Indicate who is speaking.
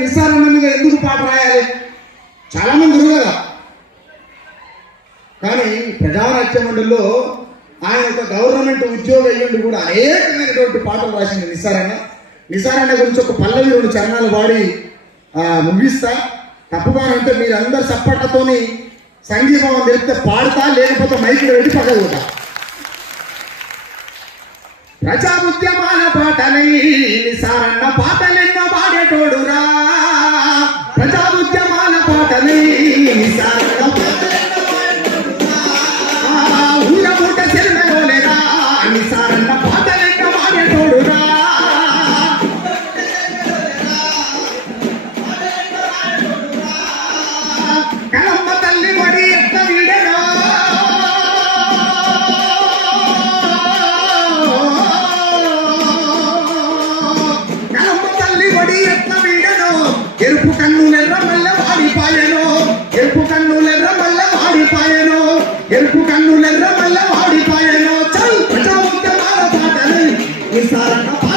Speaker 1: నిస్సారన్న మీద ఎందుకు పాట రాయాలి? చాలామంది మంది కదా. కానీ ప్రజానాట్య మండలిలో ఆయన ఒక గవర్నమెంట్ ఉద్యోగ అయ్యుండి కూడా అనేకమైనటువంటి పాటలు రాసింది నిస్సారన్న. నిస్సారన్న గురించి ఒక పల్లవి రెండు చరణాలు పాడి ముగిస్తా. తప్పుగా అంటే మీరందరు సప్పట్లతోని సంగీతం తెలిపితే పాడతా లేకపోతే మైకులు పెట్టి పగలుగుతా ప్రజా ఉద్యమాల పాటలై నిసారన్న పాటలెన్నో పాడేటోడురా. ఎరుపు కన్నుల రమల్ల వాడిపాయను. ఎరుపు కన్నుల రమల్ల వాడిపాయను. ఎరుపు కన్నుల రమల్ల వాడిపాయను. చల్ ప్రజావంతమాన పాటలై నిసారంగా